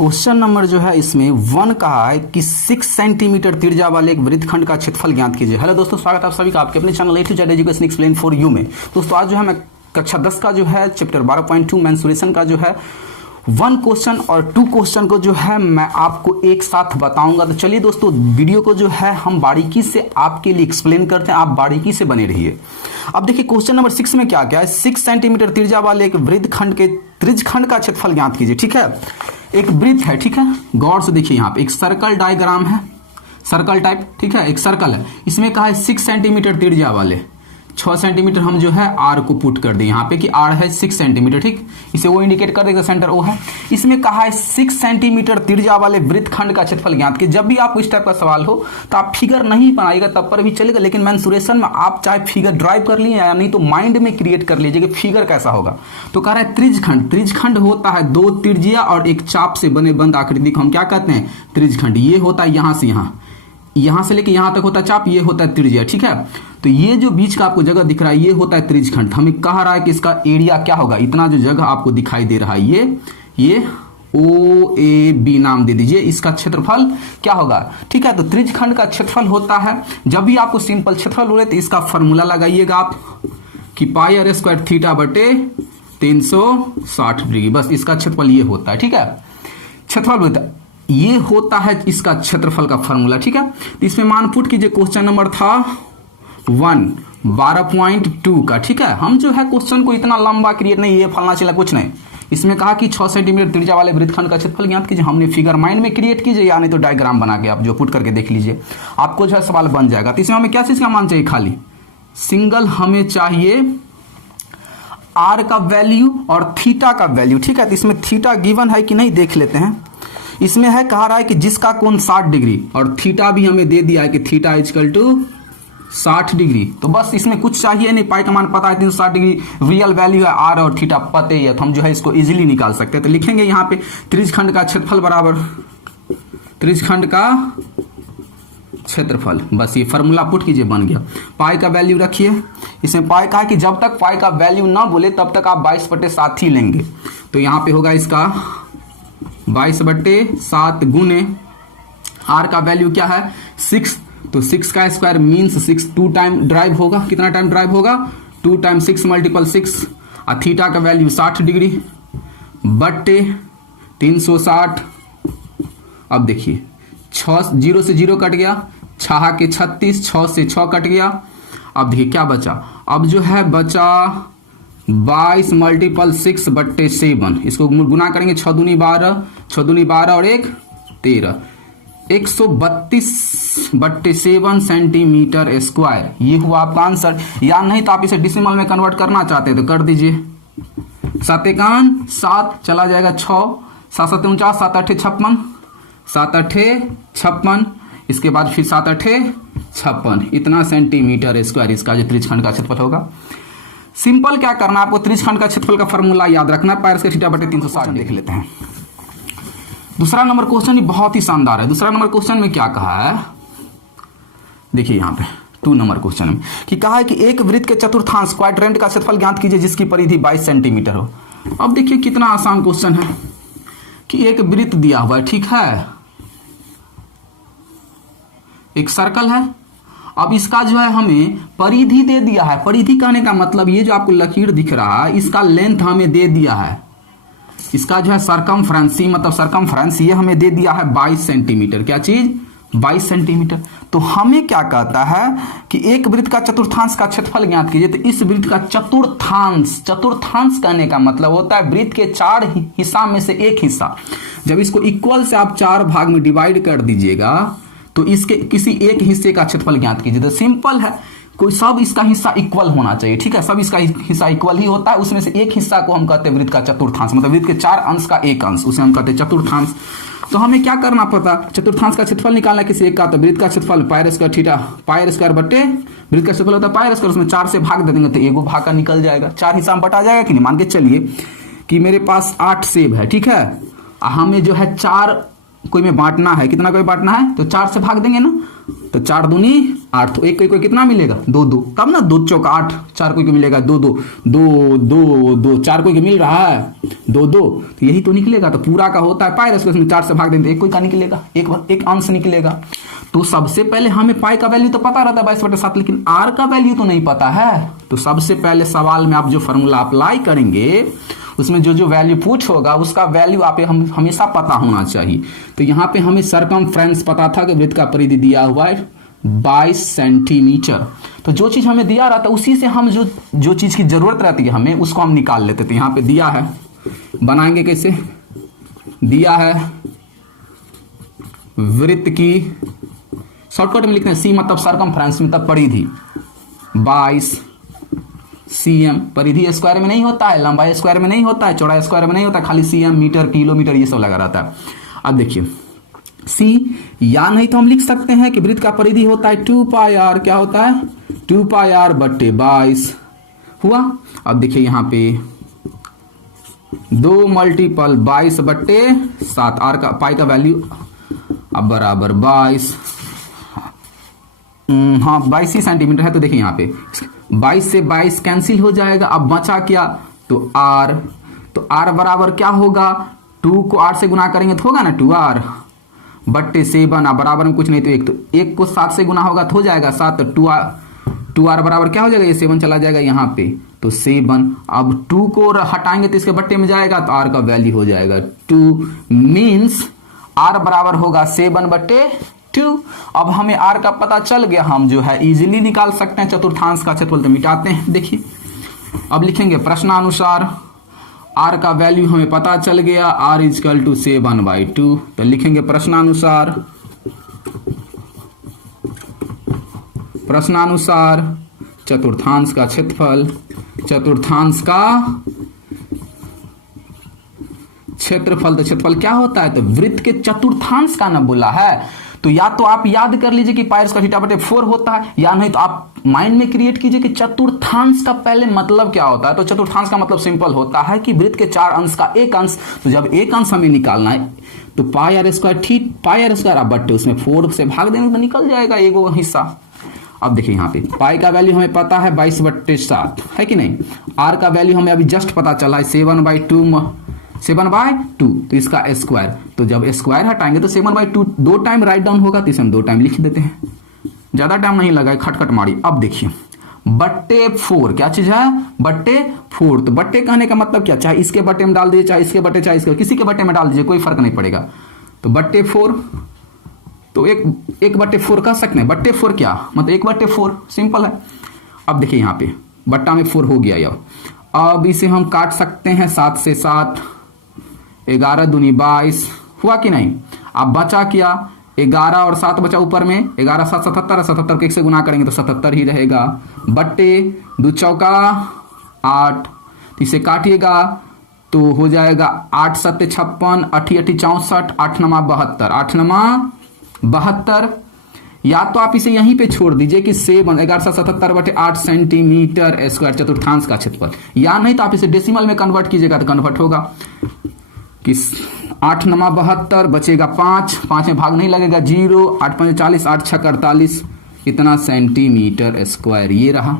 Question number जो है इसमें 1 कहा है कि 6 सेंटीमीटर त्रिज्या वाले एक वृत्तखंड का क्षेत्रफल ज्ञात कीजिए। हेलो दोस्तों, स्वागत है आप सभी का आपके अपने channel A to Z education explain for you में। दोस्तों आज जो है मैं कक्षा 10 का जो है चैप्टर 12.2 मेंसुरेशन का जो है 1 क्वेश्चन और 2 क्वेश्चन को जो है मैं आपको एक साथ बताऊंगा। तो चलिए दोस्तों वीडियो को जो है हम बारीकी से आपके लिए एक्सप्लेन करते हैं, आप बारीकी से बने रहिए। अब देखिए क्वेश्चन नंबर 6 में क्या क्या है, 6 सेंटीमीटर त्रिज्या वाले एक वृत्तखंड के त्रिज्यखंड का क्षेत्रफल ज्ञात कीजिए। ठीक है, एक वृत्त है, ठीक है, गौर से देखिए यहाँ पे एक सर्कल डायग्राम है, सर्कल टाइप, ठीक है, एक सर्कल है, इसमें कहा है 6 सेंटीमीटर त्रिज्या वाले 6 सेंटीमीटर हम जो है आर को पुट कर दें यहाँ पे कि आर है 6 सेंटीमीटर, ठीक, इसे वो इंडिकेट कर देगा, सेंटर ओ है। इसमें कहा है 6 सेंटीमीटर त्रिज्या वाले वृत्तखंड का क्षेत्रफल ज्ञात कीजिए। जब भी आपको इस टाइप का सवाल हो तो आप फिगर नहीं बनाइएगा तब पर भी चलेगा, लेकिन मेंसुरेशन में आप चाहे फिगर ड्राइव कर लिए या नहीं तो माइंड में क्रिएट कर लीजिए कि फिगर कैसा होगा। तो कह रहा है त्रिज्यखंड, त्रिज्यखंड होता है 2 त्रिज्या और एक चाप से बने बंद आकृति को हम क्या कहते हैं, त्रिज्यखंड। ये होता है यहां से यहां से लेके यहां तक होता है चाप, ये होता है त्रिज्या, ठीक है। तो ये जो बीच का आपको जगह दिख रहा है ये होता है त्रिज्यखंड। हमें कह रहा है कि इसका एरिया क्या होगा, इतना जो जगह आपको दिखाई दे रहा है ये OAB नाम दे दीजिए, इसका क्षेत्रफल क्या होगा, ठीक है। तो त्रिज्यखंड का क्षेत्रफल होता है, जब भी आपको सिंपल क्षेत्रफल बोले तो इसका फॉर्मूला लगाइएगा आप कि पाई r स्क्वायर थीटा बटे 360 डिग्री, बस इसका क्षेत्रफल ये होता है, ठीक है। क्षेत्रफल होता है, ये होता है इसका क्षेत्रफल का फॉर्मूला, ठीक है। तो इसमें मान पुट कीजिए, क्वेश्चन नंबर था 12.2 का, ठीक है। हम जो है क्वेश्चन को इतना लंबा क्रिएट नहीं, ये फलना चला कुछ नहीं, इसमें कहा कि 6 सेंटीमीटर त्रिज्या वाले वृत्तखंड का क्षेत्रफल ज्ञात कीजिए। हमने फिगर माइंड में क्रिएट कीजिए या नहीं तो डायग्राम बना के आप जो पुट करके देख लीजिए, आपको जो है सवाल बन जाएगा। तो इसमें हमें क्या चीज का मान चाहिए, खाली सिंगल हमें चाहिए आर का वैल्यू और थीटा का वैल्यू, ठीक है। तो इसमें थीटा गिवन है कि नहीं देख लेते हैं। इसमें है कहा रहा है कि जिसका कोण 60 डिग्री और थीटा भी हमें दे दिया है कि थीटा इजकल टू 60 डिग्री। तो बस इसमें कुछ चाहिए नहीं, पाई का मान पता है 360 डिग्री रियल वैल्यू है, आर और थीटा पते ही है, तो हम जो है इसको इजीली निकाल सकते हैं। तो लिखेंगे यहाँ पे त्रिज्यखंड का क्षेत्रफल बराबर त्रिज्यखंड का क्षेत्रफल, बस ये फॉर्मूला पुट कीजिए, बन गया। पाई का वैल्यू रखिए, इसमें पाई कहा कि जब तक पाई का वैल्यू ना बोले तब तक आप 22/7 ही लेंगे। तो यहाँ पे होगा इसका 22/7 गुने आर का वैल्यू क्या है 6, तो 6 का स्क्वायर मीन्स 6 2 टाइम ड्राइव होगा, कितना टाइम ड्राइव होगा 2 टाइम 6 मल्टीपल 6, और थीटा का वैल्यू 60 डिग्री बट्टे 360। अब देखिए 6 0 से 0 कट गया, 6 के 36, 6 से 6 कट गया। अब देखिए क्या बचा, अब जो है बचा 22 मल्टीपल 6 बट्टे 7, इसको गुना करेंगे 6 दूनी 12, 6 दूनी 12 और 1 13, 132/7 सेंटीमीटर स्क्वायर, ये हुआ आपका आंसर। या नहीं तो आप इसे डेसिमल में कन्वर्ट करना चाहते हैं तो कर दीजिए, 7 एकान 7 चला जाएगा 6, 7 7 49, 7 8 56, 7 8 56, इसके बाद फिर 7 8 56, इतना सेंटीमीटर स्क्वायर इसका जो त्रिज्यखंड का क्षेत्रफल होगा। सिंपल क्या करना है आपको, त्रिज्यखंड का क्षेत्रफल का फॉर्मूला याद रखना है, पाई स्क्वायर थीटा बटे 360 देख लेते हैं। दूसरा नंबर क्वेश्चन ये बहुत ही शानदार है। दूसरा नंबर क्वेश्चन में क्या कहा है, देखिए यहाँ पे 2 नंबर क्वेश्चन में कि कहा है कि एक वृत्त के चतुर्थांश क्वाड्रेंट का क्षेत्रफल ज्ञात कीजिए जिसकी परिधि 22 सेंटीमीटर हो। अब देखिए कितना आसान क्वेश्चन है कि एक वृत्त दिया हुआ है, ठीक है, एक सर्कल है। अब इसका जो है हमें परिधि दे दिया है, परिधि कहने का मतलब ये जो आपको लकीर दिख रहा है इसका लेंथ हमें दे दिया है, इसका जो है सरकमफ्रेंस, मतलब सरकमफ्रेंस ये हमें दे दिया है 22 सेंटीमीटर, क्या चीज 22 सेंटीमीटर। तो हमें क्या कहता है कि एक वृत्त का चतुर्थांश का क्षेत्रफल ज्ञात कीजिए। तो इस वृत्त का चतुर्थांश, चतुर्थांश कहने का मतलब होता है वृत्त के 4 हिस्सा में से एक हिस्सा। जब इसको इक्वल से आप 4 भाग में डिवाइड कर दीजिएगा तो इसके किसी एक हिस्से का क्षेत्रफल ज्ञात कीजिए। तो सिंपल है, कोई सब इसका हिस्सा इक्वल होना चाहिए, ठीक है, सब इसका हिस्सा इक्वल ही होता है, उसमें से एक हिस्सा को हम कहते हैं वृत्त का चतुर्थांश, मतलब वृत्त के 4 अंश का एक अंश, उसे हम कहते हैं चतुर्थांश। तो हमें क्या करना पड़ता, चतुर्थांश का क्षेत्रफल निकालना किसी एक का, तो वृत्त का क्षेत्रफल pi square theta pi square बटे वृत्त का क्षेत्रफल होता है पाई स्क्वायर, उसमें 4 से भाग दे देंगे तो एगो भाग का निकल जाएगा, 4 हिस्सा में बटा जाएगा कि नहीं। मान के चलिए कि मेरे पास 8 सेब है, ठीक है, हमें जो है 4 कोई में बांटना है, कितना कोई बांटना है तो 4 से भाग देंगे ना, तो 4 दूनी 8, तो एक कोई कितना मिलेगा 2 2, तब ना 2 चौक 8, 4 कोई को मिलेगा 2 2 2 2 2, 4 कोई को मिल रहा है 2 2, तो यही तो निकलेगा। तो पूरा का होता है पाई, इसमें 4 से भाग देंगे एक कोई का निकलेगा, एक अंश निकलेगा। तो सबसे पहले हमें पाई का वैल्यू तो पता रहता है 22/7, लेकिन आर का वैल्यू तो नहीं पता है। तो सबसे पहले सवाल में आप जो फॉर्मूला अप्लाई करेंगे उसमें जो जो वैल्यू पूछ होगा उसका वैल्यू आप हम हमेशा पता होना चाहिए। तो यहाँ पे हमें सरकमफ्रेंस पता था कि वृत्त का परिधि दिया हुआ है 22 सेंटीमीटर। तो जो चीज हमें दिया रहता है उसी से हम जो चीज की जरूरत रहती है हमें उसको हम निकाल लेते थे। यहाँ पे दिया है, बनाएंगे कैसे, दिया है वृत्त की, शॉर्टकट में लिखते हैं सी मतलब सरकमफ्रेंस मतलब परिधि 22 cm, परिधि स्क्वायर में नहीं होता है, लंबाई स्क्वायर में नहीं होता है, चौड़ाई स्क्वायर में नहीं होता, खाली cm मीटर किलोमीटर ये सब लगा रहता है। अब देखिए c, या नहीं तो हम लिख सकते हैं कि वृत्त का परिधि होता है 2 पाई r, क्या होता है 2 पाई r बट्टे 22 हुआ। अब देखिए यहाँ पे 2 मल्टीपल 22 बट्टे 7, r का पाई का वैल्यू अब बराबर 22, हाँ 22 ही सेंटीमीटर है। तो देखिए यहाँ पे 22 से 22 कैंसिल हो जाएगा, अब बचा क्या तो r, तो r बराबर क्या होगा 2 को 8 से गुना करेंगे तो होगा ना 2r बट्टे 7, अब बराबर में कुछ नहीं तो 1 को 7 से गुना होगा तो हो जाएगा 7, तो 2r बराबर क्या हो जाएगा, ये 7 चला जाएगा यहाँ पे तो 7, अब 2 को हटाएंगे तो इसके बट्टे में जाएगा तो r का वैल्यू हो जाएगा 2, मीन्स r बराबर होगा 7 बट्टे 2। अब हमें r का पता चल गया, हम जो है इजीली निकाल सकते हैं चतुर्थांश का क्षेत्रफल। तो मिटाते हैं, देखिए अब लिखेंगे प्रश्नानुसार r का वैल्यू हमें पता चल गया, r इजकल टू 7/2। तो लिखेंगे प्रश्नानुसार चतुर्थांश का क्षेत्रफल, चतुर्थांश का क्षेत्रफल, तो क्षेत्रफल क्या होता है तो वृत्त के चतुर्थांश का ना बोला है। तो या तो आप याद कर लीजिए कि पाई स्क्वायर थीटा बटे 4 होता है, या नहीं तो आप माइंड में क्रिएट कीजिए कि चतुर्थांश का पहले मतलब क्या होता है। तो चतुर्थांश का मतलब सिंपल होता है कि वृत्त के 4 अंश का एक अंश, तो जब एक अंश हमें निकालना है तो पाई आर स्क्वायर आप बट्टे उसमें 4 से भाग देंगे तो निकल जाएगा एगो हिस्सा। अब देखिए यहाँ पे पाई का वैल्यू हमें पता है 22/7 है कि नहीं, आर का वैल्यू हमें अभी जस्ट पता चला है 7/2, तो इसका स्क्वायर, तो जब स्क्वायर हटाएंगे तो 7/2 2 टाइम राइट डाउन होगा, तो इसे हम 2 टाइम लिख देते हैं, ज्यादा टाइम नहीं लगा, खटखट मारी। अब देखिए बट्टे 4 क्या चीज है बट्टे 4, तो बट्टे कहने का मतलब क्या, चाहे इसके बट्टे में डाल दीजिए, चाहे इसके बट्टे, चाहे इसके, किसी के बट्टे में डाल दीजिए, कोई फर्क नहीं पड़ेगा। तो बट्टे 4, तो 1/4 कह सकते हैं, बट्टे 4 क्या मतलब 1/4 सिंपल है। अब देखिए यहाँ पे बट्टा में 4 हो गया, अब इसे हम काट सकते हैं 7 से 7, 11 दूनी 22 हुआ कि नहीं। अब बचा क्या 11 और 7 बचा ऊपर में, 11 7 77, 77 को 1 से गुना करेंगे तो 77 ही रहेगा, बट्टे 2 चौका 8, तो इसे काटिएगा तो हो जाएगा 8 7 56, 8 8 64, 8 9 72, 8 9 72। या तो आप इसे यहीं पे छोड़ दीजिए कि 1177/8 सेंटीमीटर स्क्वायर चतुर्थांश का क्षेत्रफल, या नहीं तो आप इसे डेसिमल में कन्वर्ट कीजिएगा तो कन्वर्ट होगा कि 8 9 72 बचेगा 5 में भाग नहीं लगेगा 0, 8 5 40, 8 6 48, इतना सेंटीमीटर स्क्वायर ये रहा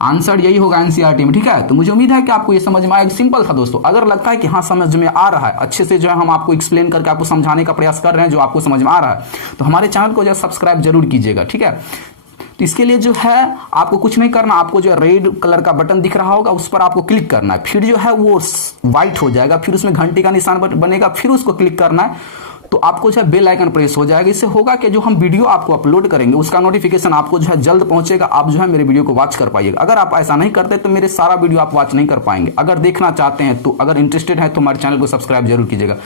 आंसर, यही होगा एनसीईआरटी में। ठीक है, तो मुझे उम्मीद है कि आपको ये समझ में आएगा। सिंपल था दोस्तों, अगर लगता है कि हाँ समझ में आ रहा है, अच्छे से जो है हम आपको एक्सप्लेन करके आपको समझाने का प्रयास कर रहे हैं, जो आपको समझ में आ रहा है, तो हमारे चैनल को जो है सब्सक्राइब जरूर कीजिएगा। ठीक है, तो इसके लिए जो है आपको कुछ नहीं करना, आपको जो है रेड कलर का बटन दिख रहा होगा उस पर आपको क्लिक करना है, फिर जो है वो व्हाइट हो जाएगा, फिर उसमें घंटे का निशान बनेगा, फिर उसको क्लिक करना है, तो आपको जो है बेल आइकन प्रेस हो जाएगा। इससे होगा कि जो हम वीडियो आपको अपलोड करेंगे उसका नोटिफिकेशन आपको जो है जल्द पहुंचेगा, आप जो है मेरे वीडियो को वॉच कर पाइएगा। अगर आप ऐसा नहीं करते तो मेरे सारा वीडियो आप वॉच नहीं कर पाएंगे। अगर देखना चाहते हैं तो, अगर इंटरेस्टेड है तो हमारे चैनल को सब्सक्राइब जरूर कीजिएगा।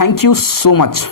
Thank you so much.